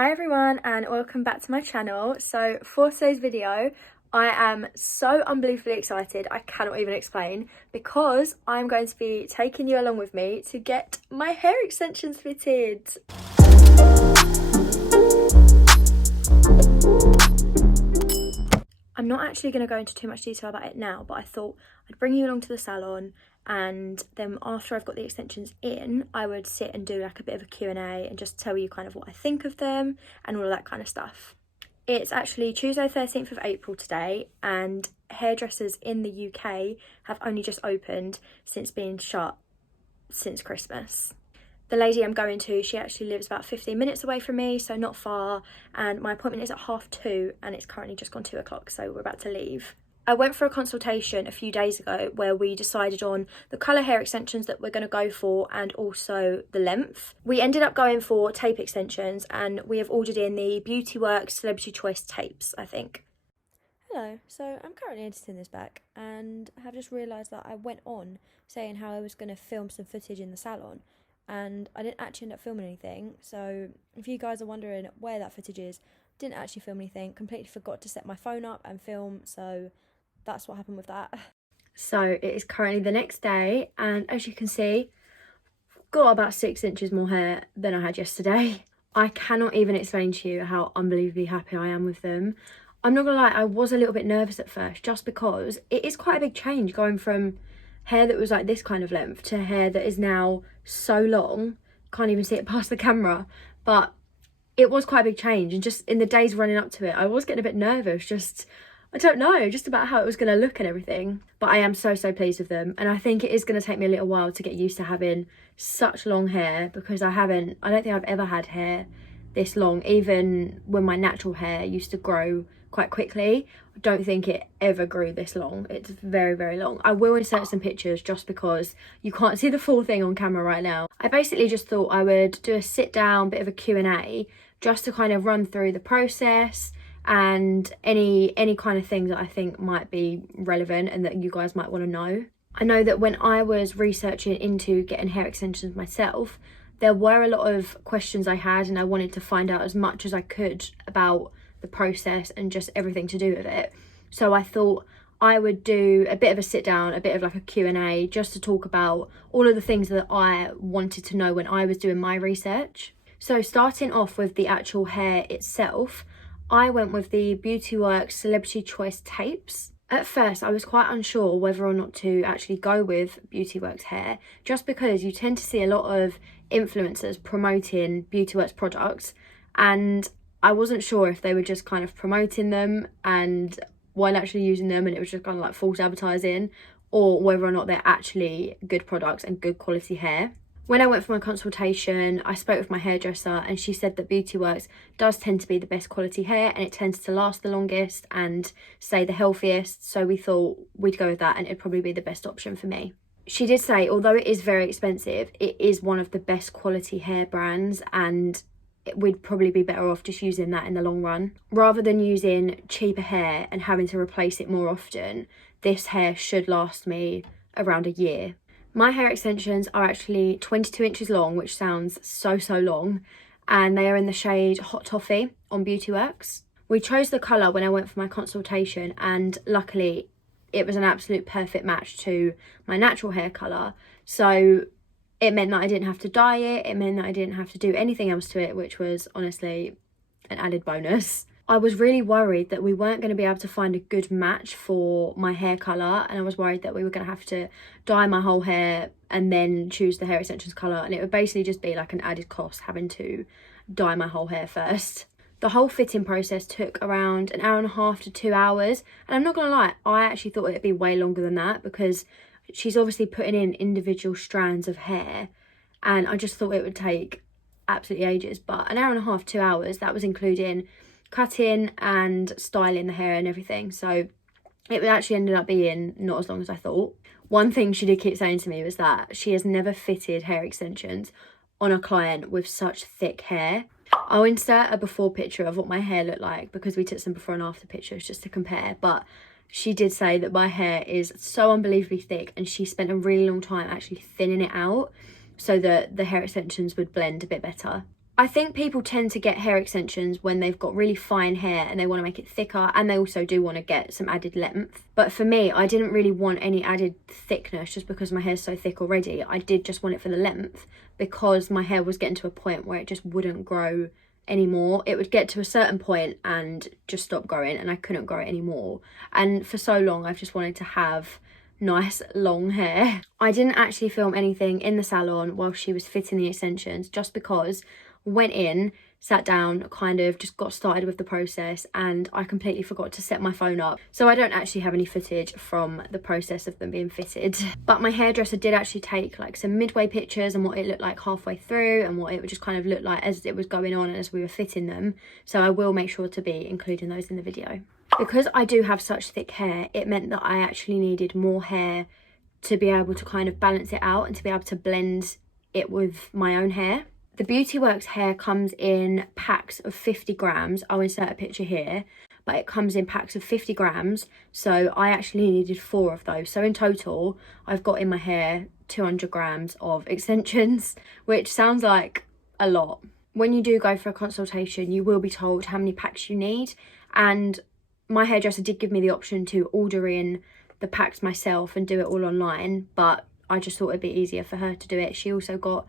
Hi everyone and welcome back to my channel. So for today's video I am so unbelievably excited I cannot even explain, because I'm going to be taking you along with me to get my hair extensions fitted. I'm not actually going to go into too much detail about it now, but I thought I'd bring you along to the salon, and then after I've got the extensions in, I would sit and do like a bit of a Q&A and just tell you kind of what I think of them and all of that kind of stuff. It's actually Tuesday 13th of April today, and hairdressers in the UK have only just opened since being shut since Christmas. The lady I'm going to, she actually lives about 15 minutes away from me, so not far, and my appointment is at 2:30 and it's currently just gone 2 o'clock, so we're about to leave. I went for a consultation a few days ago where we decided on the colour hair extensions that we're going to go for and also the length. We ended up going for tape extensions, and we have ordered in the BeautyWorks Celebrity Choice tapes, I think. Hello, so I'm currently editing this back and I have just realised that I went on saying how I was going to film some footage in the salon, and I didn't actually end up filming anything. So if you guys are wondering where that footage is, didn't actually film anything, completely forgot to set my phone up and film, so that's what happened with that. So it is currently the next day, and as you can see, I've got about 6 inches more hair than I had yesterday. I cannot even explain to you how unbelievably happy I am with them. I'm not gonna lie, I was a little bit nervous at first, just because it is quite a big change going from hair that was like this kind of length to hair that is now so long. Can't even see it past the camera, but it was quite a big change, and just in the days running up to it I was getting a bit nervous, just I don't know, just about how it was going to look and everything. But I am so pleased with them, and I think it is going to take me a little while to get used to having such long hair, because I don't think I've ever had hair this long. Even when my natural hair used to grow quite quickly, I don't think it ever grew this long. It's very long. I will insert some pictures just because you can't see the full thing on camera right now. I basically just thought I would do a sit down bit of a Q&A just to kind of run through the process and any kind of thing that I think might be relevant and that you guys might want to know. I know that when I was researching into getting hair extensions myself, there were a lot of questions I had, and I wanted to find out as much as I could about the process and just everything to do with it. So I thought I would do a bit of a sit down, a bit of like a Q&A, just to talk about all of the things that I wanted to know when I was doing my research. So starting off with the actual hair itself, I went with the BeautyWorks Celebrity Choice tapes. At first, I was quite unsure whether or not to actually go with BeautyWorks hair, just because you tend to see a lot of influencers promoting BeautyWorks products, and I wasn't sure if they were just kind of promoting them and weren't actually using them and it was just kind of like false advertising, or whether or not they're actually good products and good quality hair. When I went for my consultation, I spoke with my hairdresser, and she said that BeautyWorks does tend to be the best quality hair, and it tends to last the longest and stay the healthiest, so we thought we'd go with that and it'd probably be the best option for me. She did say, although it is very expensive, it is one of the best quality hair brands, and we'd probably be better off just using that in the long run. Rather than using cheaper hair and having to replace it more often, this hair should last me around a year. My hair extensions are actually 22 inches long, which sounds so long, and they are in the shade Hot Toffee on BeautyWorks. We chose the colour when I went for my consultation, and luckily it was an absolute perfect match to my natural hair colour. So it meant that I didn't have to dye it, it meant that I didn't have to do anything else to it, which was honestly an added bonus. I was really worried that we weren't going to be able to find a good match for my hair colour, and I was worried that we were going to have to dye my whole hair and then choose the hair extensions colour, and it would basically just be like an added cost having to dye my whole hair first. The whole fitting process took around an hour and a half to 2 hours, and I'm not going to lie, I actually thought it'd be way longer than that, because she's obviously putting in individual strands of hair, and I just thought it would take absolutely ages. But an hour and a half, 2 hours, that was including cutting and styling the hair and everything, so it actually ended up being not as long as I thought. One thing she did keep saying to me was that she has never fitted hair extensions on a client with such thick hair. I'll insert a before picture of what my hair looked like, because we took some before and after pictures just to compare, but she did say that my hair is so unbelievably thick, and she spent a really long time actually thinning it out so that the hair extensions would blend a bit better. I think people tend to get hair extensions when they've got really fine hair and they want to make it thicker, and they also do want to get some added length. But for me, I didn't really want any added thickness just because my hair's so thick already. I did just want it for the length because my hair was getting to a point where it just wouldn't grow anymore. It would get to a certain point and just stop growing, and I couldn't grow it anymore. And for so long, I've just wanted to have nice long hair. I didn't actually film anything in the salon while she was fitting the extensions, just because went in, sat down, kind of just got started with the process, and I completely forgot to set my phone up. So I don't actually have any footage from the process of them being fitted. But my hairdresser did actually take like some midway pictures and what it looked like halfway through and what it would just kind of look like as it was going on and as we were fitting them. So I will make sure to be including those in the video. Because I do have such thick hair, it meant that I actually needed more hair to be able to kind of balance it out and to be able to blend it with my own hair. The BeautyWorks hair comes in packs of 50 grams. I'll insert a picture here, but it comes in packs of 50 grams. So I actually needed 4 of those. So in total, I've got in my hair 200 grams of extensions, which sounds like a lot. When you do go for a consultation, you will be told how many packs you need. And my hairdresser did give me the option to order in the packs myself and do it all online, but I just thought it'd be easier for her to do it. She also got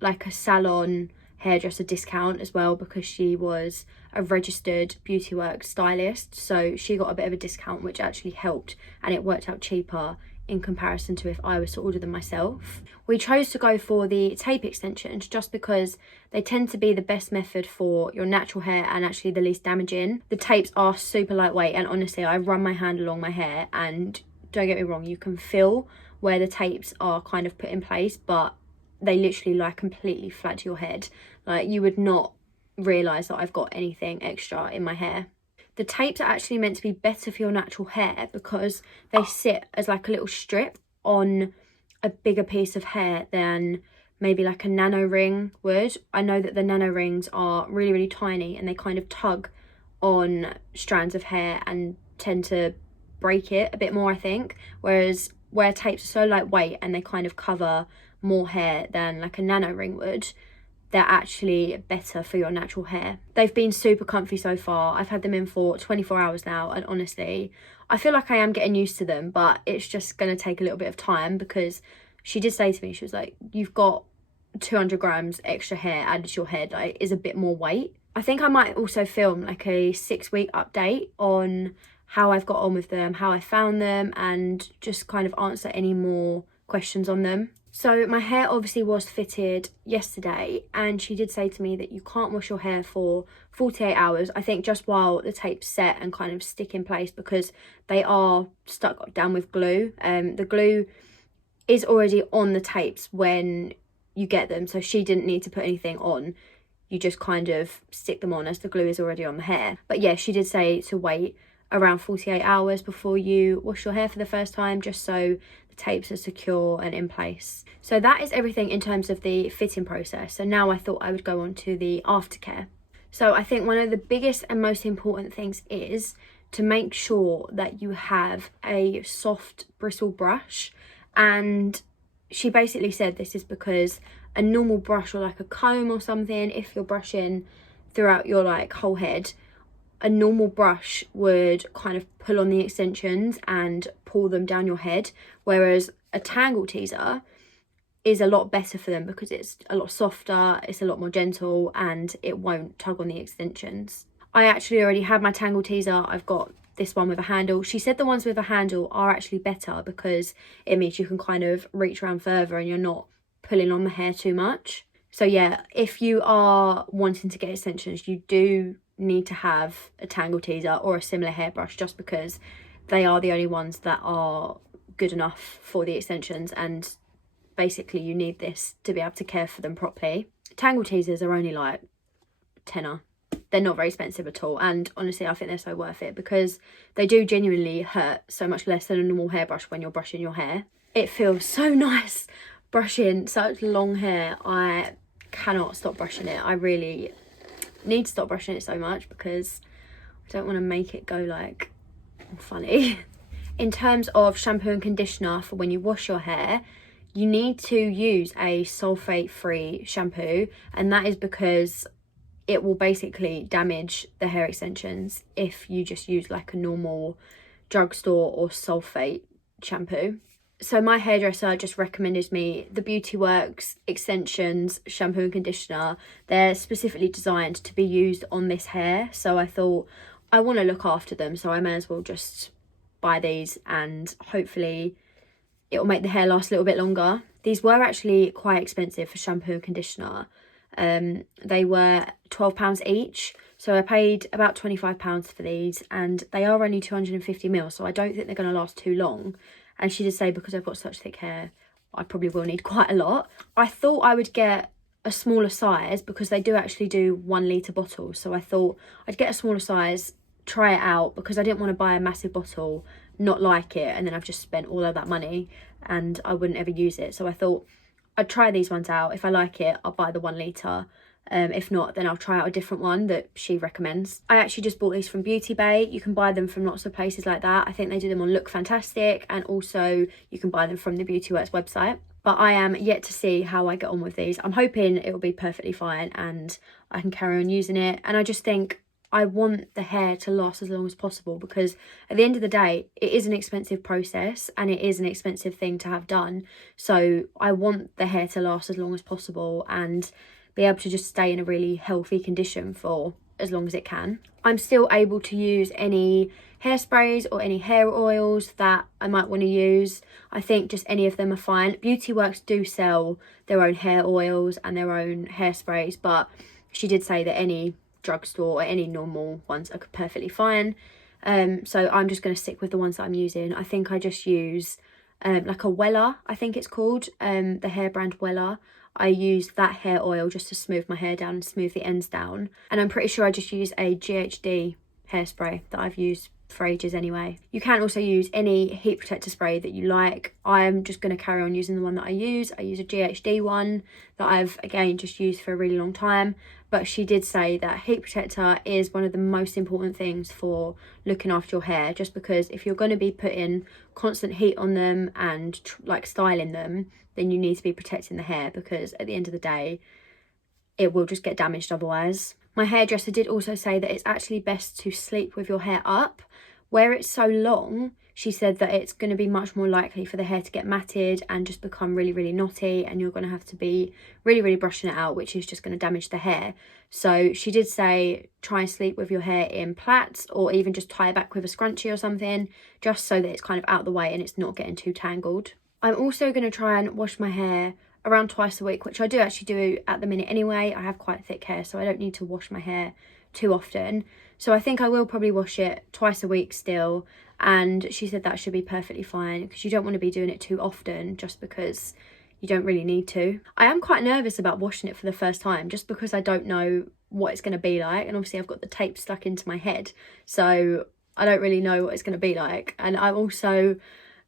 like a Salon hairdresser discount as well because she was a registered BeautyWorks stylist, so she got a bit of a discount, which actually helped, and it worked out cheaper in comparison to if I was to order them myself. We chose to go for the tape extensions just because they tend to be the best method for your natural hair and actually the least damaging. The tapes are super lightweight, and honestly, I run my hand along my hair and don't get me wrong, you can feel where the tapes are kind of put in place, but they literally lie completely flat to your head. Like, you would not realise that I've got anything extra in my hair. The tapes are actually meant to be better for your natural hair because they sit as like a little strip on a bigger piece of hair than maybe like a nano ring would. I know that the nano rings are really, really tiny and they kind of tug on strands of hair and tend to break it a bit more, I think. Whereas where tapes are so lightweight and they kind of cover more hair than like a nano ring would, they're actually better for your natural hair. They've been super comfy so far. I've had them in for 24 hours now, and honestly, I feel like I am getting used to them, but it's just going to take a little bit of time because she did say to me, she was like, you've got 200 grams extra hair added to your head, like, is a bit more weight. I think I might also film like a 6-week update on how I've got on with them, how I found them, and just kind of answer any more questions on them. So my hair obviously was fitted yesterday, and she did say to me that you can't wash your hair for 48 hours, I think just while the tapes set and kind of stick in place because they are stuck down with glue. The glue is already on the tapes when you get them, so she didn't need to put anything on. You just kind of stick them on as the glue is already on the hair. But yeah, she did say to wait around 48 hours before you wash your hair for the first time, just so the tapes are secure and in place. So that is everything in terms of the fitting process. So now I thought I would go on to the aftercare. So I think one of the biggest and most important things is to make sure that you have a soft bristle brush. And she basically said this is because a normal brush or like a comb or something, if you're brushing throughout your like whole head, a normal brush would kind of pull on the extensions and pull them down your head, whereas a tangle teaser is a lot better for them because it's a lot softer, it's a lot more gentle, and it won't tug on the extensions. I actually already have my tangle teaser. I've got this one with a handle. She said the ones with a handle are actually better because it means you can kind of reach around further and you're not pulling on the hair too much. So yeah, if you are wanting to get extensions, you do need to have a tangle teaser or a similar hairbrush just because they are the only ones that are good enough for the extensions, and basically you need this to be able to care for them properly. Tangle teasers are only like tenner. They're not very expensive at all, and honestly I think they're so worth it because they do genuinely hurt so much less than a normal hairbrush when you're brushing your hair. It feels so nice brushing such long hair. I cannot stop brushing it. I really need to stop brushing it so much because I don't want to make it go like funny. In terms of shampoo and conditioner for when you wash your hair, you need to use a sulfate-free shampoo, and that is because it will basically damage the hair extensions if you just use like a normal drugstore or sulfate shampoo. So my hairdresser just recommended me the BeautyWorks extensions shampoo and conditioner. They're specifically designed to be used on this hair, so I thought I want to look after them, so I may as well just buy these, and hopefully it will make the hair last a little bit longer. These were actually quite expensive for shampoo and conditioner. They were £12 each, so I paid about £25 for these, and they are only 250ml, so I don't think they're going to last too long. And she did say because I've got such thick hair, I probably will need quite a lot. I thought I would get a smaller size because they do actually do 1 litre bottles, so I thought I'd get a smaller size, try it out, because I didn't want to buy a massive bottle, not like it, and then I've just spent all of that money and I wouldn't ever use it. So I thought I'd try these ones out. If I like it, I'll buy the 1 litre. If not, then I'll try out a different one that she recommends. I actually just bought these from Beauty Bay. You can buy them from lots of places like that. I think they do them on Look Fantastic, and also you can buy them from the BeautyWorks website. But I am yet to see how I get on with these. I'm hoping it will be perfectly fine and I can carry on using it. And I just think I want the hair to last as long as possible, because at the end of the day, it is an expensive process and it is an expensive thing to have done. So I want the hair to last as long as possible and be able to just stay in a really healthy condition for as long as it can. I'm still able to use any hairsprays or any hair oils that I might want to use. I think just any of them are fine. BeautyWorks do sell their own hair oils and their own hairsprays, but she did say that any drugstore or any normal ones are perfectly fine. So I'm just going to stick with the ones that I'm using. I think I just use like a Wella, I think it's called, the hair brand Wella. I use that hair oil just to smooth my hair down and smooth the ends down. And I'm pretty sure I just use a GHD hairspray that I've used for ages anyway. You can also use any heat protector spray that you like. I'm just going to carry on using the one that I use. I use a GHD one that I've, again, just used for a really long time. But she did say that heat protector is one of the most important things for looking after your hair, just because if you're going to be putting constant heat on them and like styling them, then you need to be protecting the hair, because at the end of the day, it will just get damaged otherwise. My hairdresser did also say that it's actually best to sleep with your hair up. Where it's so long, she said that it's going to be much more likely for the hair to get matted and just become really, really knotty, and you're going to have to be really, really brushing it out, which is just going to damage the hair. So she did say try and sleep with your hair in plaits, or even just tie it back with a scrunchie or something, just so that it's kind of out the way and it's not getting too tangled. I'm also going to try and wash my hair around twice a week, which I do actually do at the minute anyway. I have quite thick hair, so I don't need to wash my hair too often. So I think I will probably wash it twice a week still, and she said that should be perfectly fine, because you don't want to be doing it too often just because you don't really need to. I am quite nervous about washing it for the first time, just because I don't know what it's going to be like, and obviously I've got the tape stuck into my head, so I don't really know what it's going to be like. And I'm also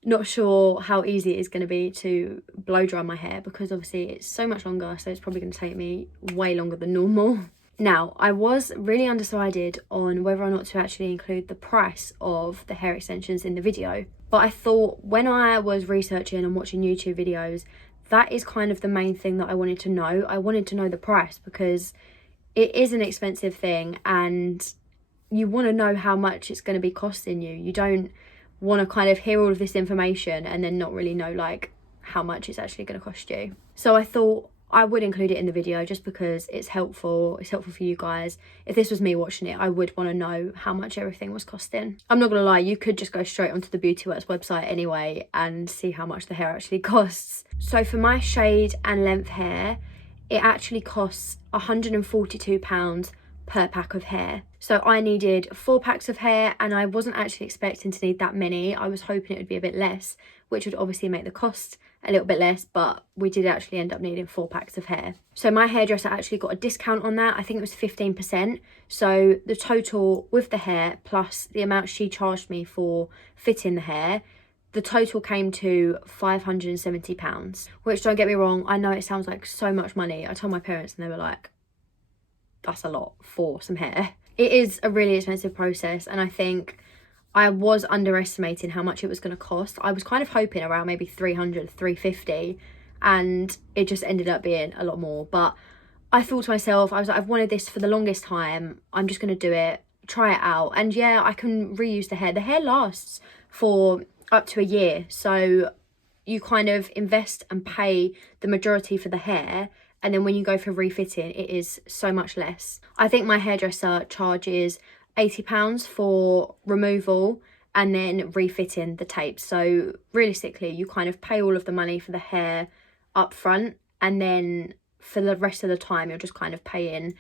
not sure how easy it is going to be to blow dry my hair, because obviously it's so much longer, so it's probably going to take me way longer than normal. Now, I was really undecided on whether or not to actually include the price of the hair extensions in the video, but I thought when I was researching and watching YouTube videos, that is kind of the main thing that I wanted to know. I wanted to know the price, because it is an expensive thing and you want to know how much it's going to be costing you. You don't want to kind of hear all of this information and then not really know like how much it's actually going to cost you. So I thought I would include it in the video just because it's helpful for you guys. If this was me watching it, I would want to know how much everything was costing. I'm not gonna lie, you could just go straight onto the BeautyWorks website anyway and see how much the hair actually costs. So for my shade and length hair, it actually costs £142 per pack of hair. So I needed 4 packs of hair, and I wasn't actually expecting to need that many. I was hoping it would be a bit less, which would obviously make the cost a little bit less, but we did actually end up needing 4 packs of hair. So my hairdresser actually got a discount on that. I think it was 15%. So the total with the hair plus the amount she charged me for fitting the hair, the total came to £570, which, don't get me wrong, I know it sounds like so much money. I told my parents and they were like, that's a lot for some hair. It is a really expensive process, and I think I was underestimating how much it was going to cost. I was kind of hoping around maybe 300, 350, and it just ended up being a lot more. But I thought to myself, I was like, I've wanted this for the longest time, I'm just going to do it, try it out. And yeah, I can reuse the hair lasts for up to a year, so you kind of invest and pay the majority for the hair, and then when you go for refitting, it is so much less. I think my hairdresser charges £80 for removal and then refitting the tapes. So realistically, you kind of pay all of the money for the hair up front, and then for the rest of the time, you're just kind of paying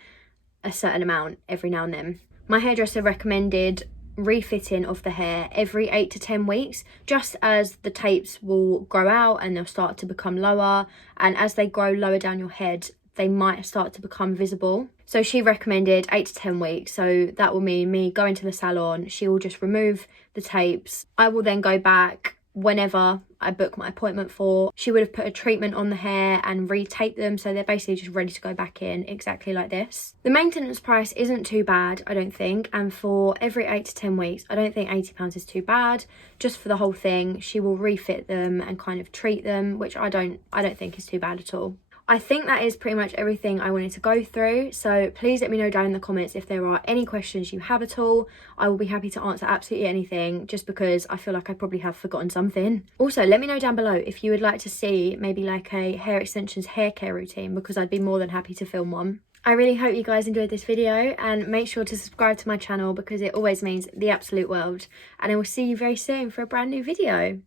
a certain amount every now and then. My hairdresser recommended refitting of the hair every 8 to 10 weeks, just as the tapes will grow out and they'll start to become lower, and as they grow lower down your head, they might start to become visible. So she recommended 8 to 10 weeks. So that will mean me going to the salon, she will just remove the tapes. I will then go back whenever I book my appointment for. She would have put a treatment on the hair and re-taped them, so they're basically just ready to go back in exactly like this. The maintenance price isn't too bad, I don't think, and for every 8 to 10 weeks, I don't think £80 is too bad. Just for the whole thing, she will refit them and kind of treat them, which I don't think is too bad at all. I think that is pretty much everything I wanted to go through, so please let me know down in the comments if there are any questions you have at all. I will be happy to answer absolutely anything, just because I feel like I probably have forgotten something. Also, let me know down below if you would like to see maybe like a hair extensions hair care routine, because I'd be more than happy to film one. I really hope you guys enjoyed this video, and make sure to subscribe to my channel because it always means the absolute world, and I will see you very soon for a brand new video.